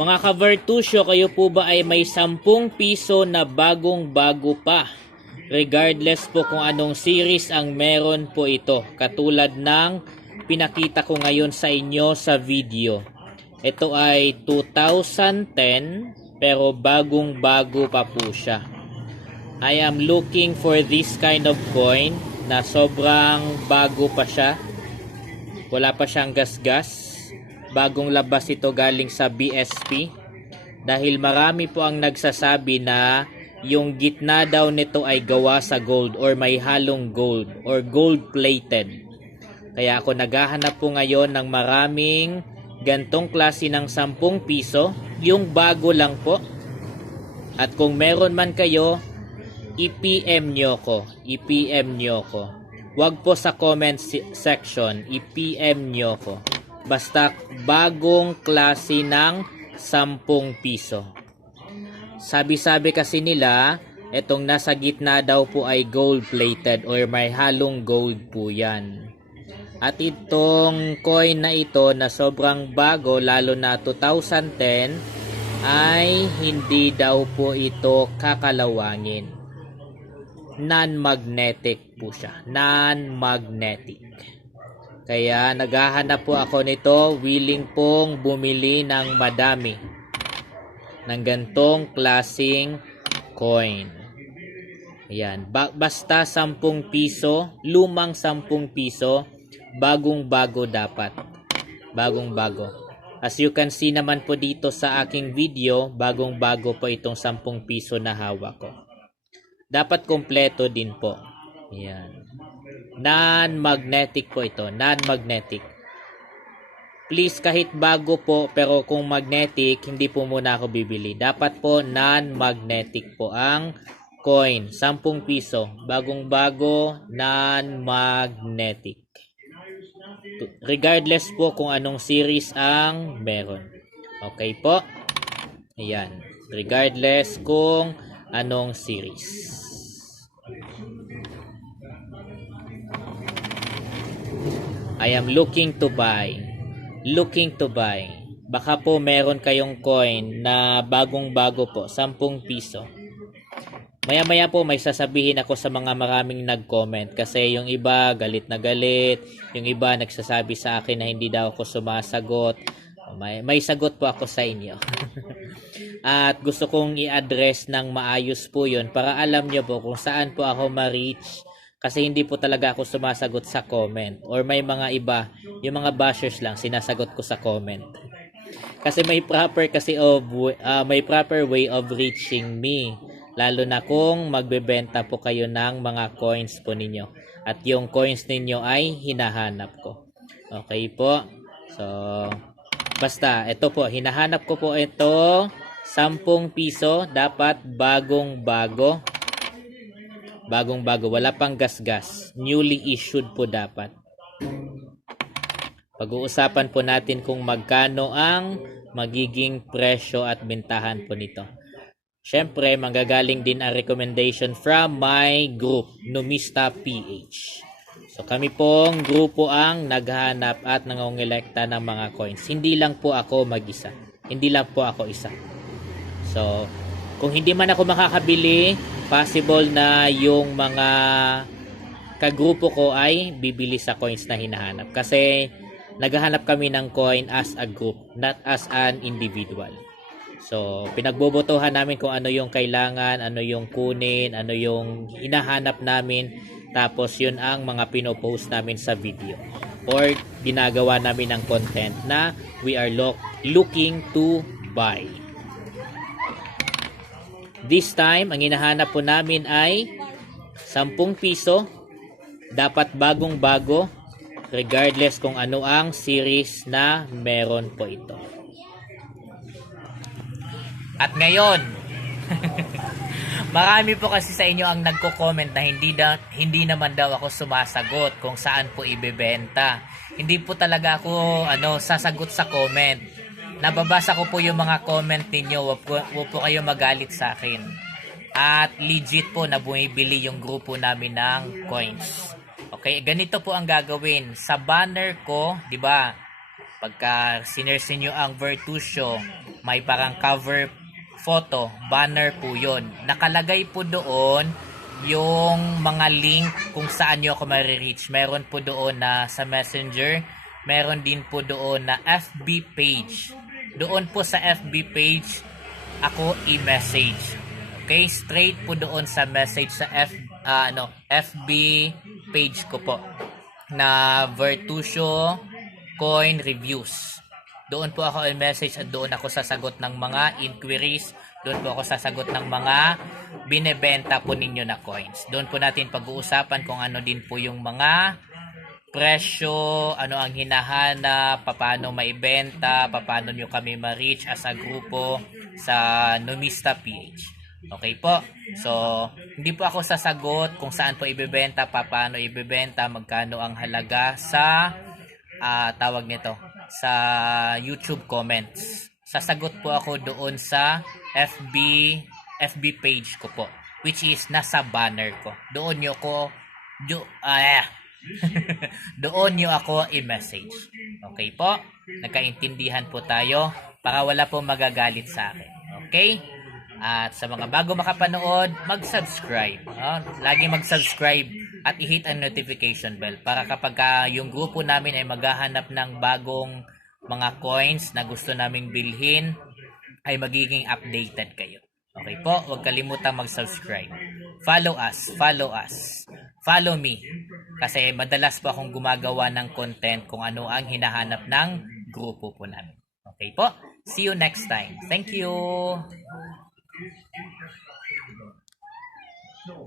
Mga ka-Vertusio, kayo po ba ay may 10 piso na bagong-bago pa? Regardless po kung anong series ang meron po ito. Katulad ng pinakita ko ngayon sa inyo sa video. Ito ay 2010 pero bagong-bago pa po siya. I am looking for this kind of coin na sobrang bago pa siya. Wala pa siyang gasgas. Bagong labas ito galing sa BSP. Dahil marami po ang nagsasabi na yung gitna daw nito ay gawa sa gold or may halong gold or gold plated. Kaya ako naghahanap po ngayon ng maraming gantong klase ng 10 piso. Yung bago lang po. At kung meron man kayo, i-PM nyo ko. I-PM nyo ko. Wag po sa comment section. I-PM nyo ko. Basta bagong klase ng 10 piso. Sabi-sabi kasi nila, itong nasa gitna daw po ay gold plated or may halong gold po yan. At itong coin na ito na sobrang bago, lalo na 2010, ay hindi daw po ito kakalawangin. Non-magnetic po siya. Non-magnetic. Kaya naghahanap po ako nito, willing pong bumili ng madami ng gantong klaseng coin. Ayan, basta 10 piso, lumang 10 piso, bagong-bago dapat. Bagong-bago. As you can see naman po dito sa aking video, bagong-bago po itong 10 piso na hawak ko. Dapat kompleto din po. Ayan. Non-magnetic po ito. Non-magnetic. Please, kahit bago po, pero kung magnetic, hindi po muna ako bibili. Dapat po non-magnetic po ang coin. 10 piso. Bagong-bago, non-magnetic. Regardless po kung anong series ang meron. Okay po? Ayan. Regardless kung anong series. I am looking to buy. Looking to buy. Baka po meron kayong coin na bagong-bago po, 10 piso. Maya-maya po may sasabihin ako sa mga maraming nag-comment kasi yung iba galit na galit, yung iba nagsasabi sa akin na hindi daw ako sumasagot. May sagot po ako sa inyo. At gusto kong i-address ng maayos po yun para alam nyo po kung saan po ako ma-reach. Kasi hindi po talaga ako sumasagot sa comment. Or may mga iba, yung mga bashers lang, sinasagot ko sa comment. Kasi may proper way of reaching me. Lalo na kung magbebenta po kayo ng mga coins po ninyo. At yung coins ninyo ay hinahanap ko. Okay po? So, basta, ito po, hinahanap ko po ito, 10 piso, dapat bagong-bago. Bagong-bago, wala pang gasgas. Newly issued po dapat. Pag-uusapan po natin kung magkano ang magiging presyo at bentahan po nito. Siyempre, manggagaling din ang recommendation from my group, Numista PH. So, kami pong grupo ang naghahanap at nangongolekta ng mga coins. Hindi lang po ako mag-isa. Hindi lang po ako isa. So, kung hindi man ako makakabili, possible na yung mga kagrupo ko ay bibili sa coins na hinahanap. Kasi naghahanap kami ng coin as a group, not as an individual. So, pinagbobotohan namin kung ano yung kailangan, ano yung kunin, ano yung hinahanap namin. Tapos yun ang mga pinopost namin sa video. Or ginagawa namin ng content na we are looking to buy. This time, ang hinahanap po namin ay 10 piso. Dapat bagong-bago. Regardless kung ano ang series na meron po ito. At ngayon, marami po kasi sa inyo ang nagko-comment na hindi naman daw ako sumasagot kung saan po ibebenta. Hindi po talaga ako sasagot sa comment. Nababasa ko po yung mga comment ninyo, wag po kayo magalit sa akin. At legit po na bumibili yung grupo namin ng coins. Okay, ganito po ang gagawin. Sa banner ko, 'di ba? Pagka sinersin nyo ang Vertusio, may parang cover photo, banner po yun. Nakalagay po doon yung mga link kung saan nyo ako marireach. Meron po doon na sa Messenger, meron din po doon na FB page. Doon po sa FB page, ako i-message. Okay, straight po doon sa message sa FB page ko po na Vertusio Coin Reviews. Doon po ako i-message at doon ako sasagot ng mga inquiries. Doon po ako sasagot ng mga binebenta po ninyo na coins. Doon po natin pag-uusapan kung ano din po yung mga presyo, ano ang hinahanap, paano maibenta, paano nyo kami ma-reach as a grupo sa Numista PH. Okay po? So, hindi po ako sasagot kung saan po ibebenta, paano ibebenta, magkano ang halaga sa tawag nito, sa YouTube comments. Sasagot po ako doon sa FB page ko po, which is nasa banner ko. Doon nyo ko doon nyo ako i-message. Okay po? Nagkaintindihan po tayo para wala po magagalit sa akin. Okay? At sa mga bago makapanood, mag-subscribe. Lagi mag-subscribe at i-hit ang notification bell para kapag yung grupo namin ay maghahanap ng bagong mga coins na gusto naming bilhin, ay magiging updated kayo. Okay po? Huwag kalimutang mag-subscribe. Follow us. Follow me. Kasi madalas po akong gumagawa ng content kung ano ang hinahanap ng grupo po namin. Okay po? See you next time. Thank you!